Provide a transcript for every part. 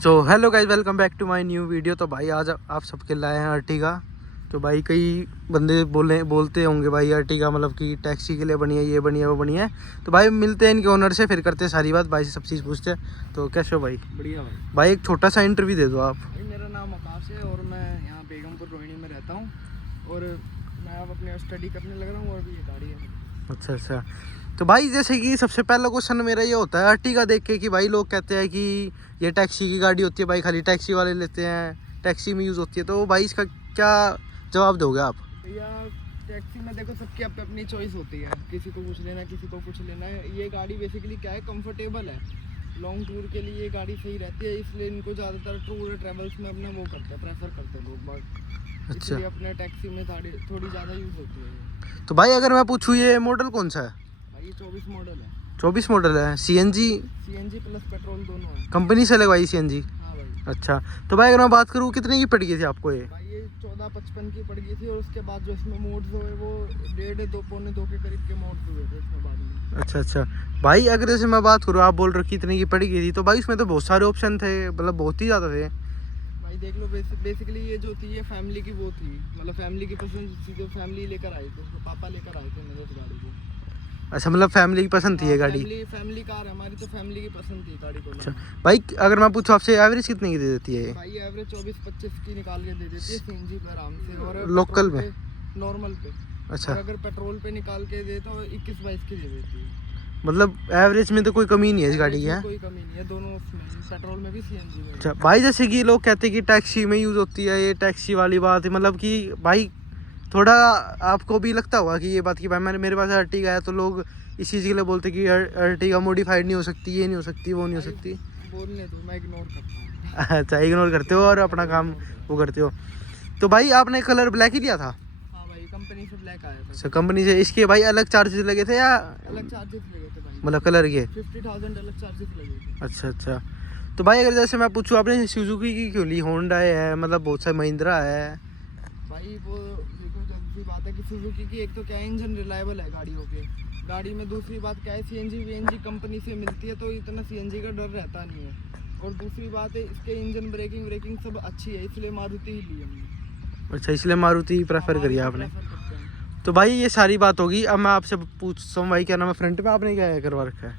So hello guys, welcome back to my new video. तो भाई आज आप सबके लाए हैं अर्टिगा। तो भाई कई बंदे बोलते होंगे भाई अर्टिगा मतलब कि टैक्सी के लिए बनी है, ये बनी है, वो बनी है। तो भाई मिलते हैं इनके ओनर से, फिर करते हैं सारी बात, भाई से सब चीज़ पूछते हैं। तो कैसे हो भाई? बढ़िया भाई। भाई एक छोटा सा इंटरव्यू दे दो आप। भाई मेरा नाम आकाश है और मैं यहाँ बेगमपुर रोहिणी में रहता हूँ और मैं अब अपने स्टडी करने लग रहा हूँ और भी ये गाड़ी है। अच्छा अच्छा। तो भाई जैसे कि सबसे पहला क्वेश्चन मेरा ये होता है अर्टिगा देख के कि भाई लोग कहते हैं कि ये टैक्सी की गाड़ी होती है, भाई खाली टैक्सी वाले लेते हैं, टैक्सी में यूज़ होती है। तो भाई इसका क्या जवाब दोगे आप? भैया टैक्सी में देखो सबकी अपनी चॉइस होती है, किसी को कुछ लेना है, किसी को कुछ लेना है। ये गाड़ी बेसिकली क्या है, कंफर्टेबल है, लॉन्ग टूर के लिए ये गाड़ी सही रहती है, इसलिए इनको ज़्यादातर टूर ट्रेवल्स में अपना वो करते हैं, प्रेफर करते हैं लोग बाग। अच्छा। इसलिए अपने टैक्सी में थोड़ी ज़्यादा यूज़ होती है। तो भाई अगर मैं पूछूँ ये मॉडल कौन सा है? भाई ये 24 मॉडल है। 24 मॉडल है। सीएनजी प्लस पेट्रोल दोनों है। कंपनी से लगवाई सीएनजी? हाँ भाई। अच्छा। तो भाई अगर मैं बात करूँ कितने की पड़ गई थी आपको ये? भाई ये 14-55 की पड़ गई थी और उसके बाद जो इसमें मोड्स हुए वो 1.5 पौने 2 के करीब के मोड्स हुए थे इसमें बाद में। अच्छा अच्छा। भाई अगर जैसे मैं बात करूँ, आप बोल रहे हो कितने की पड़ गई थी, तो भाई उसमें तो बहुत सारे ऑप्शन थे, मतलब बहुत ही ज़्यादा थे। भाई देख लो, बेसिकली ये जो थी ये फैमिली की वो थी, मतलब फैमिली की पसंद थी, जो फैमिली लेकर आई थी, उसको पापा लेकर आए थे मेरे इस गाड़ी को। अच्छा, मतलब फैमिली की पसंद थी ये गाड़ी? फैमिली कार है हमारी, तो फैमिली की पसंद थी गाड़ी को। अच्छा भाई अगर मैं पूछूँ आपसे एवरेज कितने की दे देती है ये? भाई एवरेज 24-25 की निकाल के दे देती है सीएनजी पे आराम से, और लोकल में? नॉर्मल पे। अच्छा। और अगर पेट्रोल पे निकाल के दे तो 21-22 की दे देती है। मतलब एवरेज में तो कोई कमी नहीं है इस गाड़ी की है? कोई कमी नहीं है, दोनों उसमें पेट्रोल में भी सीएनजी में। अच्छा भाई, जैसे कि लोग कहते हैं कि टैक्सी में यूज़ होती है, ये टैक्सी वाली बात है, मतलब कि भाई थोड़ा आपको भी लगता होगा कि ये बात कि भाई मेरे पास अर्टिगा है, तो लोग इस चीज़ के लिए बोलते हैं कि अर्टिगा मॉडिफाइड नहीं हो सकती, ये नहीं हो सकती, वो नहीं हो सकती। बोलने दो, मैं इग्नोर करता हूँ। अच्छा, इग्नोर करते हो और अपना काम वो करते हो। तो भाई आपने कलर ब्लैक ही लिया था? हाँ भाई, कंपनी से ब्लैक आया था। अच्छा, कंपनी से। इसके भाई अलग चार्जेस लगे थे या अलग चार्जेस लगे थे भाई, मतलब कलर के? 50,000 अलग चार्जेस लगे थे। अच्छा अच्छा। तो भाई अगर जैसे मैं पूछूँ आपने सुजुकी की क्यों ली? होंडा है, मतलब बहुत सारे महिंद्रा है। भाई वो देखो, दूसरी बात है कि सुजुकी की एक तो क्या इंजन रिलायबल है गाड़ियों के, गाड़ी में दूसरी बात क्या है सीएनजी वीएनजी कंपनी से मिलती है, तो इतना सीएनजी का डर रहता नहीं है। और दूसरी बात है इसके इंजन ब्रेकिंग सब अच्छी है, इसलिए मारुति ही ली हमने। अच्छा, इसलिए मारुति प्रेफर करी आपने? प्रेफर करते हैं। तो भाई ये सारी बात होगी, अब मैं आपसे पूछता हूँ भाई, क्या नाम है, फ्रंट में आपने क्या करवा रखा है?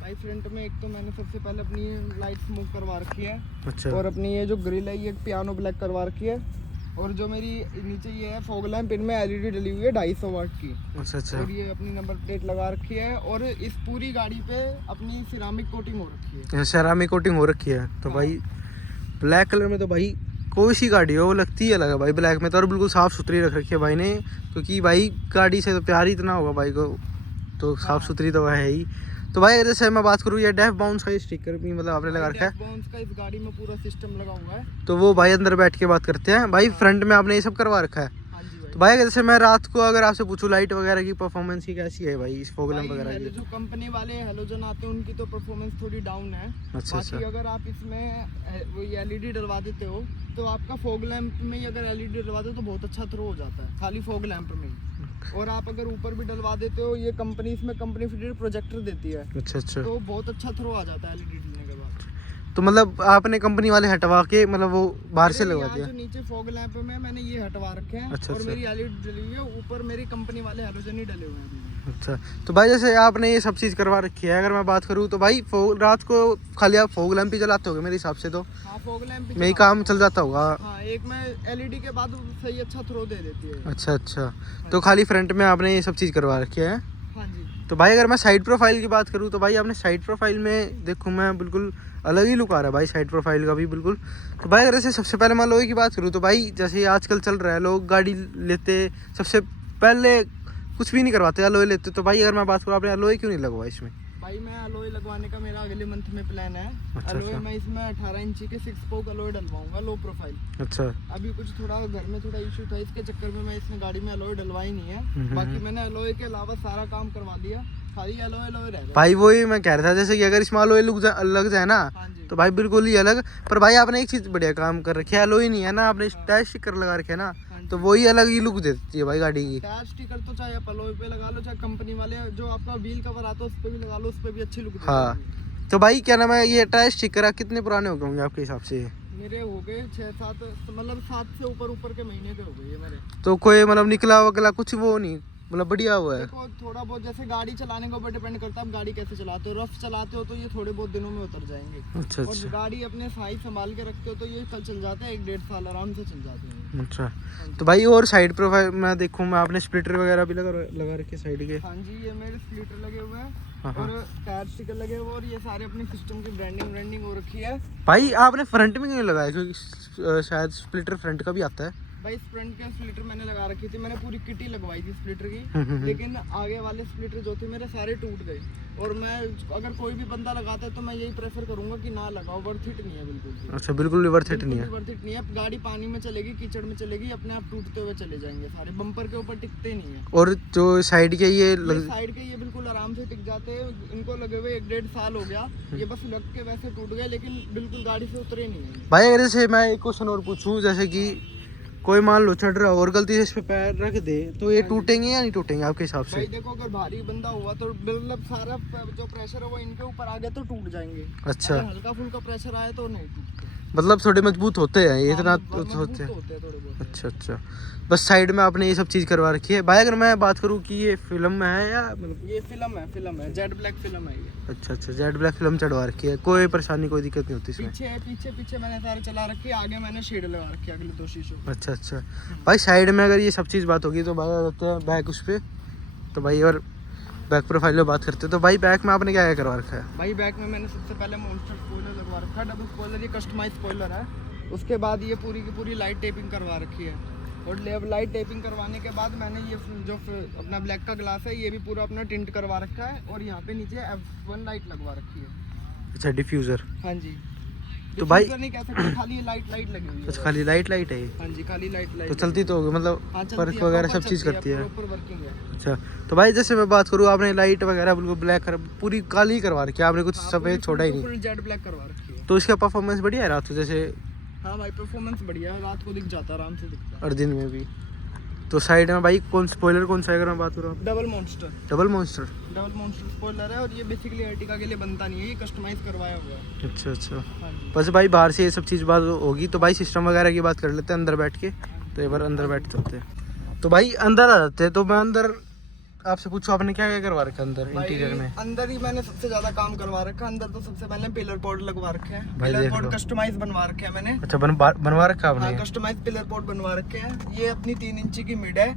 भाई फ्रंट में एक तो मैंने सबसे पहले अपनी लाइट स्मोक करवा रखी है। अच्छा। और अपनी ये जो ग्रिल है ये पियानो ब्लैक करवा रखी है। और जो मेरी नीचे ये है फॉग लैंप, इनमें एलईडी डली हुई है 250 वाट की। अच्छा अच्छा। और ये अपनी नंबर प्लेट लगा रखी है और इस पूरी गाड़ी पे अपनी सिरामिक कोटिंग हो रखी है। सेरामिक कोटिंग हो रखी है। तो हाँ। भाई ब्लैक कलर में तो भाई कोई सी गाड़ी हो वो लगती है अलग है भाई ब्लैक में तो, और बिल्कुल साफ़ सुथरी रख रखी है भाई ने, क्योंकि भाई गाड़ी से तो प्यार ही इतना होगा भाई को, तो साफ़ सुथरी तो है ही। तो भाई अगर जैसे मैं बात करूँ, ये डेफ बाउंस का स्टिकर भी मतलब आपने लगा रखा है? डेफ बाउंस का इस गाड़ी में पूरा सिस्टम लगा हुआ है। तो वो भाई अंदर बैठ के बात करते हैं। भाई फ्रंट में आपने ये सब करवा रखा है? हाँ जी भाई। तो भाई जैसे मैं रात को अगर आपसे पूछूं लाइट वगैरह की परफॉर्मेंस की कैसी है भाई, इस फॉग लैंप वगैरह की? जो कंपनी वाले हेलोजन आते हैं उनकी तो परफॉर्मेंस थोड़ी डाउन है। अच्छा बाकी अच्छा। अगर आप इसमें वो एलईडी डलवा देते हो तो आपका फॉग लैंप में ही अगर एलईडी डलवा दो तो बहुत अच्छा थ्रो हो जाता है, खाली फॉग लैंप में ही। और आप अगर ऊपर भी डलवा देते हो, ये कंपनी इसमें कंपनी फिटेड प्रोजेक्टर देती है। अच्छा अच्छा। तो बहुत अच्छा थ्रो आ जाता है एलईडी डलने के बाद। तो मतलब आपने कंपनी वाले हटवा के मतलब वो बाहर से लगवा यहाँ दिया? जो नीचे फॉग लैंप में मैंने ये हटवा रखे हैं। अच्छा, और अच्छा। मेरी एलईडी डली हुई है, ऊपर मेरी कंपनी वाले हेलोजन ही डले हुए हैं। अच्छा। तो भाई जैसे आपने ये सब चीज़ करवा रखी है, अगर मैं बात करूँ तो भाई रात को खाली आप फॉग लैंप ही जलाते होगे मेरे हिसाब से, तो हाँ फॉग लैंप में ही काम चल जाता होगा। हाँ, एक में एलईडी के बाद सही अच्छा थ्रो दे देती है। अच्छा अच्छा। तो खाली फ्रंट में आपने ये सब चीज़ करवा रखी है? हाँ जी। तो भाई अगर मैं साइड प्रोफाइल की बात करूँ तो भाई आपने साइड प्रोफाइल में देखूँ मैं बिल्कुल अलग ही लुक आ रहा है भाई साइड प्रोफाइल का भी बिल्कुल। तो भाई अगर ऐसे सबसे पहले मैं लोहे की बात करूँ तो भाई जैसे आजकल चल रहा है, लोग गाड़ी लेते सबसे पहले कुछ भी नहीं करवाते, अलॉय लेते। तो भाई अगर मैं बात करूँ, आपने अलॉय क्यों नहीं लगवा इसमें? भाई मैं अलॉय लगवाने का मेरा अगले मंथ में प्लान है। अच्छा, अलॉय अच्छा। मैं इसमें 18 इंची के 6 स्पोक अलॉय डलवाऊंगा, लो प्रोफाइल। अच्छा। अभी कुछ थोड़ा घर में थोड़ा इशू था, इसके चक्कर में मैं इसमें गाड़ी में अलॉय डलवाई नहीं है। बाकी मैंने अलॉय के अलावा सारा काम करवा दिया, खाली अलॉय रह गया। भाई वही मैं कह रहा था, जैसे कि अगर इसमें अलॉय लग जाए ना हाँ जी। तो भाई बिल्कुल ही अलग। पर भाई आपने एक चीज़ बढ़िया काम कर रखी है, अलॉय नहीं है ना, आपने टैच स्टिकर लगा रखे है ना, तो वही अलग ही लुक देती है भाई गाड़ी की। टैच स्टिकर तो चाहे आप अलॉय पे लगा लो, चाहे कंपनी वाले जो आपका व्हील कवर आता है उस पे भी लगा लो, उस पे भी अच्छी लुक देती है। हाँ। तो भाई क्या नाम है, ये टायर स्टिकर कितने पुराने हो गए होंगे आपके हिसाब से? मेरे हो गए 6-7, मतलब 7 से ऊपर के महीने के हो गए ये मेरे। तो कोई मतलब निकला वगला कुछ वो नहीं, मतलब बढ़िया हुआ है? देखो थोड़ा बहुत जैसे गाड़ी चलाने के ऊपर डिपेंड करता है, आप गाड़ी कैसे चलाते हो। रफ चलाते हो तो ये थोड़े बहुत दिनों में उतर जाएंगे। अच्छा और अच्छा गाड़ी अपने साइज संभाल के रखते हो तो ये कल चल जाते हैं, 1-1.5 साल आराम से चल जाते हैं। अच्छा। तो भाई और साइड प्रोफाइल मैं देखूँ, मैं आपने स्प्लिटर वगैरह भी लगा रखे साइड के? हाँ जी, ये मेरे स्प्लिटर लगे हुए हैं हाँ, हाँ। और टायर स्टिकर लगे हुए हैं, और ये सारे अपने सिस्टम की ब्रांडिंग हो रखी है। भाई आपने फ्रंट में क्यों नहीं लगाया, क्योंकि शायद स्प्लिटर फ्रंट का भी आता है? भाई फ्रंट के स्प्लिटर मैंने लगा रखी थी, मैंने पूरी किटी लगवाई थी स्प्लिटर की, लेकिन आगे वाले स्प्लिटर जो थे मेरे सारे टूट गए। और मैं अगर कोई भी बंदा लगाता है तो मैं यही प्रेफर करूंगा कि ना लगाओ, वर्थ इट नहीं है बिल्कुल भी। अच्छा, बिल्कुल भी वर्थ इट नहीं है? वर्थ इट नहीं है। गाड़ी पानी में चलेगी, कीचड़ में चलेगी, अपने आप टूटते हुए चले जाएंगे सारे, बम्पर के ऊपर टिकते नहीं है। और जो साइड के ये साइड के ये बिल्कुल आराम से टिक जाते हैं, इनको लगे हुए 1-1.5 साल हो गया, ये बस लग के वैसे टूट गए, लेकिन बिल्कुल गाड़ी से उतरे नहीं है। भाई अगर जैसे मैं एक क्वेश्चन और पूछूं, जैसे कि कोई मान लो चढ़ रहा हो और गलती से इस पे पैर रख दे तो ये टूटेंगे या नहीं टूटेंगे आपके हिसाब से? भाई देखो, अगर भारी बंदा हुआ तो मतलब सारा जो प्रेशर है वो इनके ऊपर आ गया तो टूट जाएंगे। अच्छा। अगर हल्का फुल्का प्रेशर आया तो नहीं टूटते। मतलब थोड़े मजबूत होते हैं ये, इतना मजबूत होते हैं? होते हैं थोड़े बहुत। अच्छा अच्छा। बस साइड में आपने ये सब चीज़ करवा रखी है। भाई अगर मैं बात करूँ कि ये फिल्म में है या मतलब? ये फिल्म है, जेड ब्लैक फिल्म है ये। अच्छा अच्छा, जेड ब्लैक फिल्म चढ़वा रखी है, कोई परेशानी कोई दिक्कत नहीं होती इसमें? पीछे मैंने सारे चला रखी है, आगे मैंने शेड लगा रखी है अगले 2 शीशों पे। अच्छा अच्छा। भाई साइड में अगर ये सब चीज़ बात होगी तो भाई आ जाते हैं बैक उस पर। तो भाई और बैक प्रोफाइल में बात करते हैं तो भाई बैक में आपने क्या क्या करवा रखा है? भाई बैक में मैंने सबसे पहले मॉन्स्टर स्पॉइलर लगवा रखा है, डबल स्पॉइलर, ये कस्टमाइज स्पॉइलर है। उसके बाद ये पूरी की पूरी लाइट टेपिंग करवा रखी है, और लाइट टेपिंग करवाने के बाद मैंने ये जो अपना ब्लैक का ग्लास है ये भी पूरा अपना टिंट करवा रखा है, और यहाँ पे नीचे F1 लाइट लगवा रखी है। अच्छा, डिफ्यूज़र? हाँ जी। तो भाई नहीं कह सकते, खाली लाइट लगी हुई है। अच्छा, खाली लाइट है ये? हाँ जी, खाली लाइट तो चलती तो होगी मतलब? हाँ, चलती वर्क है, वगैरह proper सब चीज़ चलती करती है? proper वर्किंग है। अच्छा। तो भाई जैसे मैं बात करूँ, आपने लाइट वगैरह बिल्कुल ब्लैक पूरी काली करवा रखी है आपने, कुछ हाँ, सफ़ेद छोड़ा ही नहीं? फुल जेड ब्लैक करवा रखी है। तो इसका परफॉर्मेंस बढ़िया है रात को जैसे? हाँ भाई, परफॉर्मेंस बढ़िया है, रात को दिख जाता है, आराम से दिखता है। और दिन में भी? तो साइड में भाई कौन स्पॉइलर कौन सा है अगर मैं बात करूँ? Double monster double monster spoiler है, और ये बेसिकली अर्टिगा के लिए बनता नहीं है, ये कस्टमाइज करवाया हुआ है। अच्छा अच्छा। हाँ जी। बस भाई बाहर से ये सब चीज़ बात होगी तो भाई सिस्टम वगैरह की बात कर लेते हैं अंदर बैठ के। तो एक बार अंदर बैठ चलते हैं। तो भाई अंदर आ जाते हैं। तो मैं अंदर आपसे पूछूं, आपने क्या क्या करवा रखा है अंदर इंटीरियर में? अंदर ही मैंने सबसे ज्यादा काम करवा रखा है। अंदर तो सबसे पहले पिलर पोर्ट लगवा रखे हैं, भाई पिलर देख पोर्ट लो। कस्टमाइज बनवा रखे हैं मैंने। अच्छा, बनवा रखा हाँ, आपने? कस्टमाइज पिलर पोर्ट बनवा रखे हैं। ये अपनी 3 इंची की मिड है,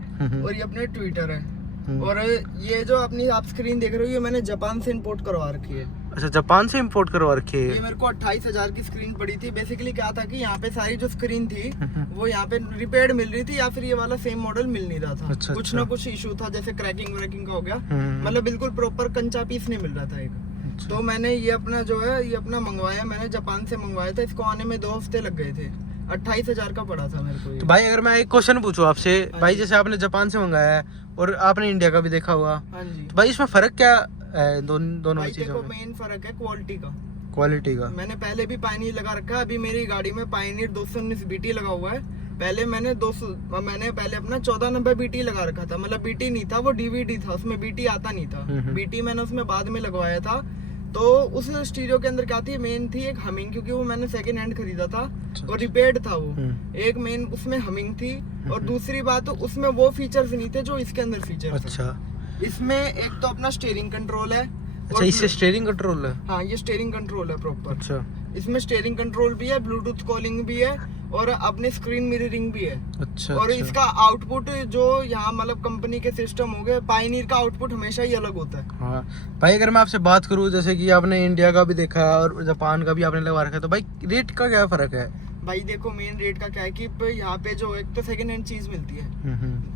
और ये अपने ट्विटर है। और ये जो अपनी आप स्क्रीन देख रहे हो, ये मैंने जापान से इंपोर्ट करवा रखी है। अच्छा, जापान से इंपोर्ट करवा रखी है? ये मेरे को 28,000 की स्क्रीन पड़ी थी। बेसिकली क्या था कि यहाँ पे सारी जो स्क्रीन थी वो यहाँ पे रिपेयर्ड मिल रही थी, या फिर ये वाला सेम मॉडल मिल नहीं रहा था। अच्छा, कुछ ना कुछ इशू था, जैसे क्रैकिंग व्रैकिंग का हो गया, हम्म। मतलब बिल्कुल प्रॉपर कंचा पीस नहीं मिल रहा था एक। अच्छा। तो मैंने ये अपना जो है ये अपना मंगवाया, मैंने जापान से मंगवाया था। इसको आने में 2 हफ्ते लग गए थे। 28,000 का पड़ा था मेरे को ये। तो भाई अगर मैं एक क्वेश्चन पूछूं आपसे, हाँ भाई जी। जैसे आपने जापान से मंगाया है और आपने इंडिया का भी देखा होगा, हाँ जी। तो भाई इसमें फर्क क्या है दोनों भाई चीजों देखो, में? मेन फर्क है क्वालिटी का, क्वालिटी का? मैंने पहले भी पायनियर लगा रखा है। अभी मेरी गाड़ी में पायनियर 219 BT लगा हुआ है। पहले मैंने पहले अपना 1490 BT लगा रखा था, मतलब BT नहीं था वो DVD था, उसमें BT आता नहीं था। BT मैंने उसमें बाद में लगवाया था। तो उस स्टीरियो के अंदर क्या थी, मेन थी एक हमिंग, क्योंकि वो मैंने सेकंड हैंड खरीदा था और रिपेयर्ड था वो। एक मेन उसमें हमिंग थी, और दूसरी बात उसमें वो फीचर्स नहीं थे जो इसके अंदर फीचर्स थे। अच्छा इसमें एक तो अपना स्टीयरिंग कंट्रोल है। अच्छा, इससे स्टीयरिंग कंट्रोल है? हाँ, ये स्टीयरिंग कंट्रोल है प्रॉपर। अच्छा इसमें स्टीयरिंग कंट्रोल भी है, ब्लूटूथ कॉलिंग भी है, और अपनी स्क्रीन मिररिंग भी है। अच्छा। और अच्छा। इसका आउटपुट जो यहाँ मतलब कंपनी के सिस्टम हो गए, पायनियर का आउटपुट हमेशा ही अलग होता है। हाँ भाई, अगर मैं आपसे बात करूँ जैसे कि आपने इंडिया का भी देखा है और जापान का भी आपने लगवा रखा है, तो भाई रेट का क्या फर्क है? भाई देखो, मेन रेट का क्या है कि यहाँ पे जो एक तो सेकंड हैंड चीज मिलती है,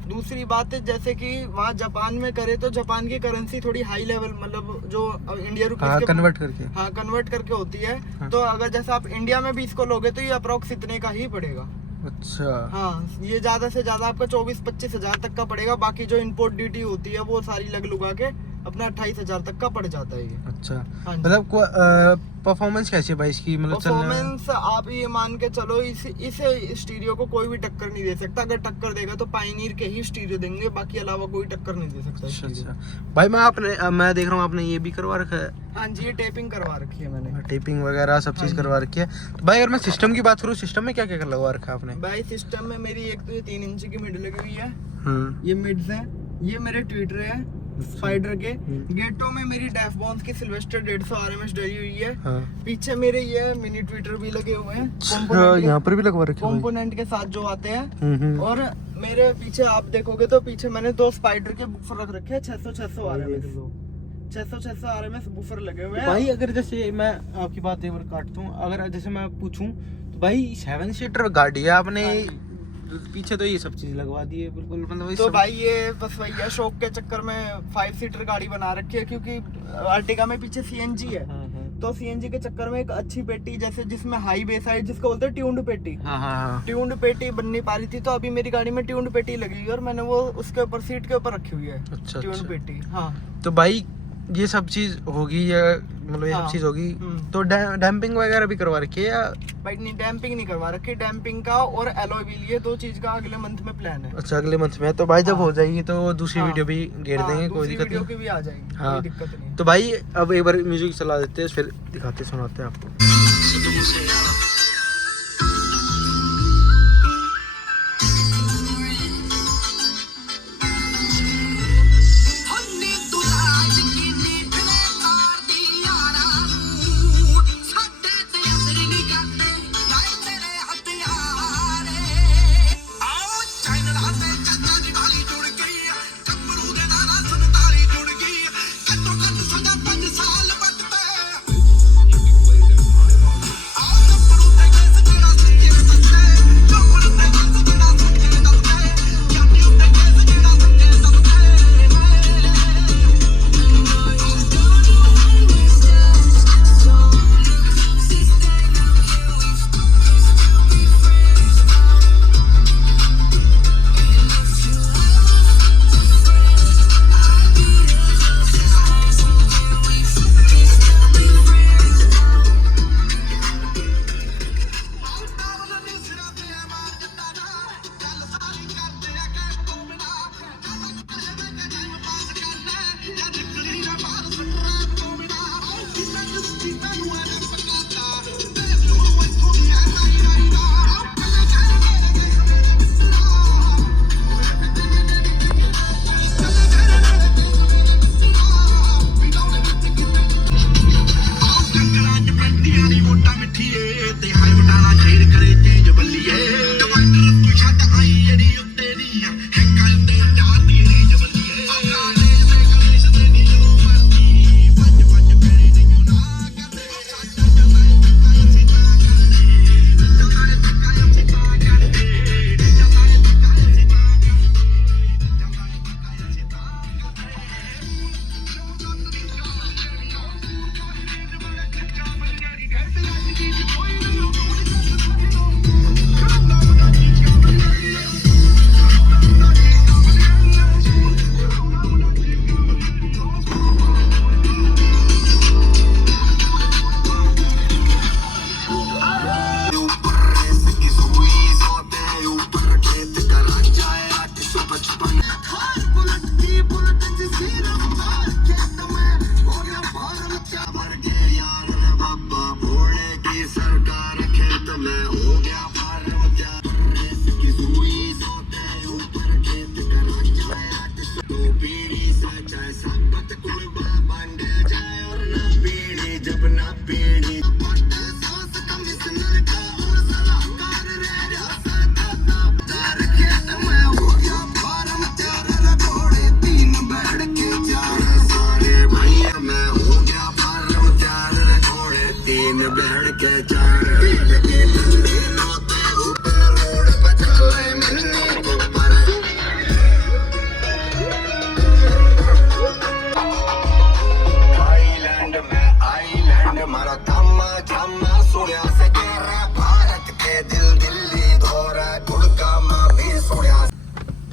दूसरी बात है जैसे कि वहाँ जापान में करे तो जापान की करेंसी थोड़ी हाई लेवल, मतलब जो इंडिया रुपीस कन्वर्ट करके। हाँ, कन्वर्ट करके होती है। हाँ। तो अगर जैसे आप इंडिया में भी इसको लोगे तो ये अप्रोक्स इतने का ही पड़ेगा। अच्छा। हाँ, ये ज्यादा से ज्यादा आपका 24-25 हजार तक का पड़ेगा। बाकी जो इम्पोर्ट ड्यूटी होती है वो सारी लग लुगा के अपना 28,000 तक का पड़ जाता है ये। अच्छा, हाँ जी। मतलब परफॉर्मेंस कैसी है भाई इसकी, मतलब चलने में? परफॉर्मेंस आप ये मान के चलो इस स्टीरियो को कोई भी टक्कर नहीं दे सकता। अगर टक्कर देगा तो पायनियर के ही स्टीरियो देंगे, बाकी अलावा कोई टक्कर नहीं दे सकता अच्छा स्टीरियो। अच्छा भाई, मैं देख रहा हूँ आपने ये भी करवा रखा है, हाँ जी, ये टेपिंग करवा रखी है मैंने। टेपिंग वगैरह सब चीज़ हाँ जी। करवा रखी है। तो भाई अगर मैं सिस्टम की बात करूँ, सिस्टम में क्या क्या लगवा रखा है आपने? भाई सिस्टम में मेरी एक तो ये 3 इंच की मिड लगी हुई है, हम्म, ये मिड्स हैं, ये मेरे ट्विटर है स्पाइडर के। गेटों में मेरी डेफ बॉन्स की सिल्वेस्टर 150 RMS डली हुई है। हाँ। पीछे मेरे ये मिनी ट्विटर भी लगे हुए हैं, अच्छा, यहाँ पर भी लगवा रखे हैं भाई। कंपोनेंट के साथ जो आते हैं। हम्म। और मेरे पीछे आप देखोगे तो पीछे मैंने 2 स्पाइडर के बुफर रख रखे हैं, 600 RMS 600 RMS बुफर लगे हुए हैं। भाई अगर जैसे मैं आपकी बात एक बार काटता हूँ, अगर जैसे मैं पूछूं तो भाई 7 सीटर गाड़ी है आपने, हाँ पीछे तो ये सब चीज लगवा दी है बिल्कुल, मतलब तो भाई ये बस वही है, शौक के चक्कर में 5 सीटर गाड़ी बना रखी है, क्योंकि अर्टिगा में पीछे CNG है। तो CNG के चक्कर में एक अच्छी पेटी, जैसे जिसमें हाई बेस है, जिसको बोलते हैं ट्यून्ड पेटी, ट्यून्ड पेटी बन नहीं पा रही थी, तो अभी मेरी गाड़ी में ट्यून्ड पेटी लगी हुई है और मैंने वो उसके ऊपर सीट के ऊपर रखी हुई है। अच्छा, ट्यून्ड अच्छा। पेटी। हाँ तो भाई ये सब चीज होगी या मतलब ये सब हाँ। चीज होगी, हम्म। तो डैम्पिंग वगैरह भी करवा रखी है या? भाई नहीं, डैम्पिंग नहीं करवा रखी, डैम्पिंग का और एलॉय व्हील, ये 2 चीज का अगले मंथ में प्लान है। अच्छा, अगले मंथ में? तो भाई जब हाँ। हो जाएगी तो दूसरी हाँ। वीडियो भी घेर हाँ, देंगे, कोई दूसरी दिक्कत वीडियो नहीं। की भी आ जाएगी, हाँ। कोई दिक्कत नहीं है। तो भाई अब एक बार म्यूजिक चला देते हैं, फिर दिखाते सुनाते हैं आपको।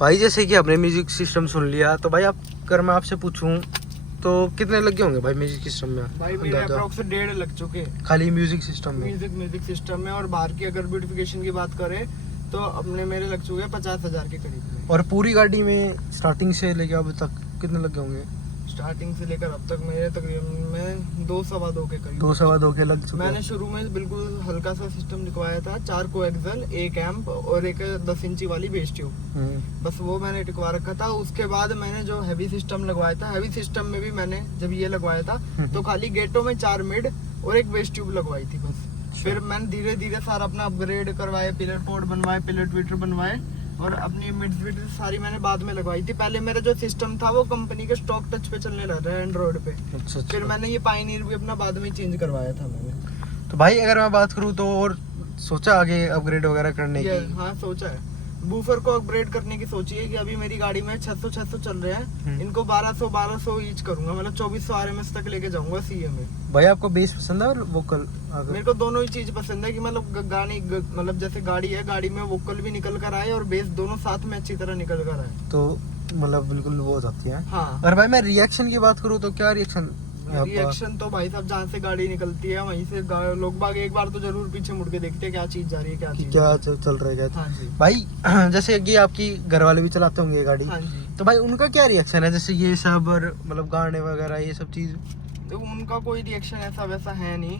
भाई जैसे कि आपने म्यूजिक सिस्टम सुन लिया, तो भाई आप अगर मैं आपसे पूछूं तो कितने लग गए होंगे भाई म्यूजिक सिस्टम में? भाई मेरे अप्रोक्स 1.5 लग चुके हैं खाली म्यूजिक सिस्टम में? म्यूजिक सिस्टम में। और बाहर की अगर ब्यूटिफिकेशन की बात करें तो अपने मेरे लग चुके हैं 50,000 के करीब में। और पूरी गाड़ी में स्टार्टिंग से लेके अब तक कितने लग गए होंगे? स्टार्टिंग से लेकर अब तक मेरे तकरीबन में 2-2.25 के करीब। 2-2.25 के लग चुके हैं। मैंने शुरू में बिल्कुल हल्का सा सिस्टम लिखवाया था, 4 कोएक्सल, 1 एम्प और एक 10 इंची वाली बेस ट्यूब, बस वो मैंने टिकवा रखा था। उसके बाद मैंने जो हैवी सिस्टम लगवाया था, हैवी सिस्टम में भी मैंने जब ये लगवाया था तो खाली गेटों में 4 मिड और एक बेस ट्यूब लगवाई थी बस। फिर मैंने धीरे धीरे सारा अपना अपग्रेड करवाए, पिलर पोर्ट बनवाए, पिलर ट्विटर बनवाए और अपनी मिड्स विड्स सारी मैंने बाद में लगवाई थी। पहले मेरा जो सिस्टम था वो कंपनी के स्टॉक टच पे चलने लगा था, एंड्रॉइड पे। अच्छा। फिर मैंने ये पायनियर भी अपना बाद में चेंज करवाया था मैंने। तो भाई अगर मैं बात करूँ तो और सोचा आगे अपग्रेड वगैरह करने की? हाँ सोचा है, बूफर को अपग्रेड करने की सोची है कि अभी मेरी गाड़ी में 600 चल रहे हैं, इनको 1200 ईच करूंगा, मतलब 2400 RMS तक लेके जाऊंगा सीए में। भाई आपको बेस पसंद है और वोकल? मेरे को दोनों ही चीज पसंद है कि मतलब गाड़ी मतलब जैसे गाड़ी है, गाड़ी में वोकल भी निकल कर आए और बेस दोनों साथ में अच्छी तरह निकल कर आए, तो मतलब बिल्कुल वो हो जाती है। हाँ। और भाई मैं रिएक्शन की बात करूँ तो क्या रिएक्शन तो भाई साहब जहाँ से गाड़ी निकलती है वहीं से लोग बाग एक बार तो जरूर पीछे मुड़ के देखते हैं क्या चीज जा रही है, क्या चीज क्या चल रहा है क्या? हाँ जी। भाई जैसे कि आपकी घर वाले भी चलाते होंगे ये गाड़ी, हाँ जी। तो भाई उनका क्या रिएक्शन है जैसे ये सब और मतलब गाने वगैरह ये सब चीज? तो उनका कोई रिएक्शन ऐसा वैसा है नहीं,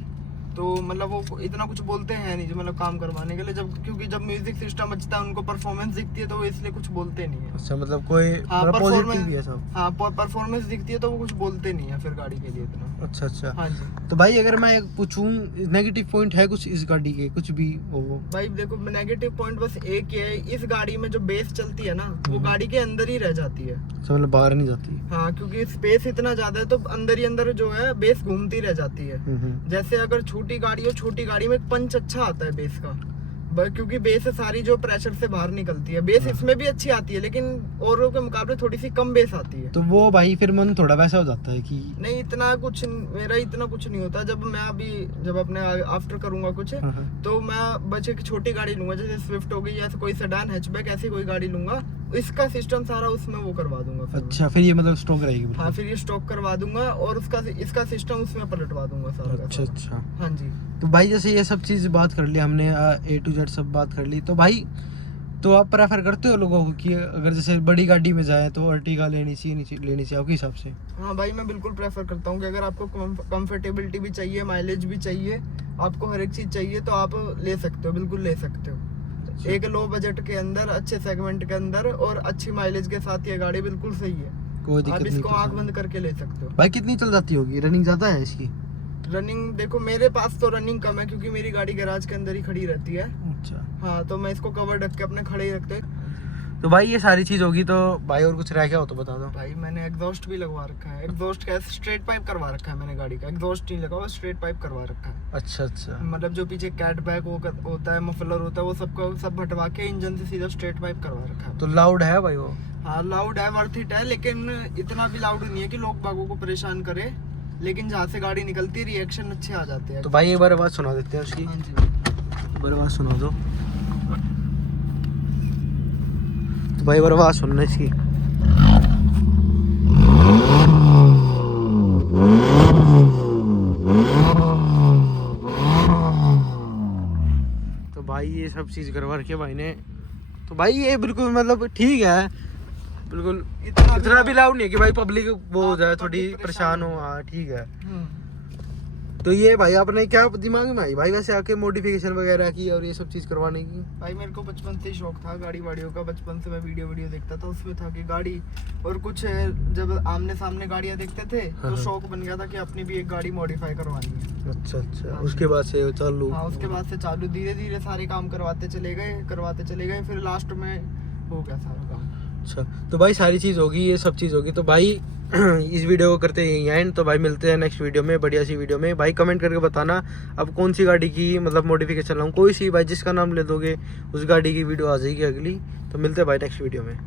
तो मतलब वो इतना कुछ बोलते हैं नहीं जो मतलब काम करवाने के लिए, जब क्योंकि जब म्यूजिक सिस्टम अच्छा है उनको परफॉर्मेंस दिखती है तो वो इसलिए कुछ बोलते नहीं है। अच्छा, मतलब कोई हाँ, मतलब पॉजिटिव भी है सब? हाँ परफॉर्मेंस दिखती है तो वो कुछ बोलते नहीं है फिर गाड़ी के लिए इतना। अच्छा अच्छा। हाँ जी। तो भाई अगर मैं पूछूं नेगेटिव पॉइंट है कुछ इस गाड़ी के, कुछ भी हो? भाई देखो नेगेटिव पॉइंट बस एक ही है, इस गाड़ी में जो बेस चलती है ना वो गाड़ी के अंदर ही रह जाती है। अच्छा, मतलब बाहर नहीं जाती? हाँ, क्योंकि स्पेस इतना ज्यादा है तो अंदर ही अंदर जो है बेस घूमती रह जाती है। जैसे अगर छोटी गाड़ी हो, छोटी गाड़ी में एक पंच अच्छा आता है बेस का, क्योंकि बेस सारी जो प्रेशर से बाहर निकलती है। बेस इसमें भी अच्छी आती है लेकिन औरों के मुकाबले थोड़ी सी कम बेस आती है। तो वो भाई फिर मन थोड़ा वैसा हो जाता है कि नहीं इतना कुछ, मेरा इतना कुछ नहीं होता। जब अपने आफ्टर करूंगा कुछ तो मैं बच्चे की छोटी गाड़ी लूंगा, जैसे स्विफ्ट हो गई या कोई सेडान हैचबैक ऐसी कोई गाड़ी लूंगा, इसका सिस्टम सारा उसमें वो करवा दूंगा। अच्छा, फिर ये मतलब स्टॉक रहेगी? हाँ, फिर ये स्टॉक करवा दूंगा और इसका सिस्टम उसमें पलटवा दूंगा सारा। अच्छा अच्छा। हाँ जी। तो भाई जैसे ये सब चीज़ बात कर ली हमने, A to Z सब बात कर ली, तो भाई तो आप प्रेफर करते हो लोगों को कि अगर जैसे बड़ी गाड़ी में जाए तो अर्टिगा लेनी चाहिए आपके हिसाब से? हाँ भाई, मैं बिल्कुल प्रेफर करता हूँ कि अगर आपको कंफर्टेबिलिटी भी चाहिए, माइलेज भी चाहिए, आपको हर एक चीज़ चाहिए तो आप ले सकते हो, बिल्कुल ले सकते हो। एक लो बजट के अंदर, अच्छे सेगमेंट के अंदर और अच्छी माइलेज के साथ ये गाड़ी बिल्कुल सही है। कोई दिक्कत आप नहीं। इसको आँख बंद करके ले सकते हो। भाई कितनी चल जाती होगी? रनिंग ज़्यादा है इसकी? रनिंग देखो मेरे पास तो रनिंग कम है क्योंकि मेरी गाड़ी गैराज के अंदर ही खड़ी रहती है। अच्छा। हाँ, तो मैं इसको कवर ढक के अपने खड़े ही रखते हैं। तो भाई ये सारी चीज़ होगी, तो भाई और कुछ रह गया हो तो बता दो। भाई मैंने एग्जॉस्ट भी लगवा रखा है, एग्जॉस्ट का स्ट्रेट पाइप करवा रखा है मैंने गाड़ी का, एग्जॉस्ट नहीं लगा हुआ, स्ट्रेट पाइप करवा रखा है। अच्छा अच्छा। मतलब जो पीछे कैट बैक होता है, मफलर होता है, वो सब हटवा के इंजन से सीधा स्ट्रेट पाइप करवा रखा है। तो लाउड है भाई वो? हाँ लाउड है, वर्थ इट है, लेकिन इतना भी लाउड नहीं है कि लोग बागों को परेशान करे, लेकिन जहाँ से गाड़ी निकलती है रिएक्शन अच्छे आ जाते हैं। तो भाई एक बार आवाज़ सुना देते हैं उसकी। हाँ जी, एक बार आवाज़ सुना दो। तो भाई बार आवाज़ सुनना इसकी। तो भाई ये सब चीज़ करवा रखी है भाई ने। तो भाई ये बिल्कुल मतलब ठीक है, बिल्कुल इतना भी लाउड नहीं है कि भाई पब्लिक वो हो जाए, थोड़ी परेशान हो। हाँ ठीक है। तो ये भाई आपने क्या दिमाग में आई भाई वैसे आके मॉडिफिकेशन वगैरह की और ये सब चीज़ करवाने की? भाई मेरे को बचपन से ही शौक था गाड़ी वाड़ियों का, बचपन से मैं वीडियो देखता था, उसमें था कि गाड़ी और कुछ जब आमने सामने गाड़ियाँ देखते थे तो शौक बन गया था कि अपनी भी एक गाड़ी मॉडिफाई करवानी है। अच्छा अच्छा। उसके बाद से चालू? हाँ, उसके बाद से चालू, धीरे धीरे सारे काम करवाते चले गए, फिर लास्ट में हो गया सारा काम। अच्छा, तो भाई सारी चीज़ होगी, ये सब चीज़ होगी। तो भाई इस वीडियो को करते हैं एंड। तो भाई मिलते हैं नेक्स्ट वीडियो में, बढ़िया सी वीडियो में। भाई कमेंट करके बताना अब कौन सी गाड़ी की मतलब मॉडिफिकेशन लाऊं, कोई सी भाई जिसका नाम ले दोगे उस गाड़ी की वीडियो आ जाएगी अगली। तो मिलते हैं भाई नेक्स्ट वीडियो में।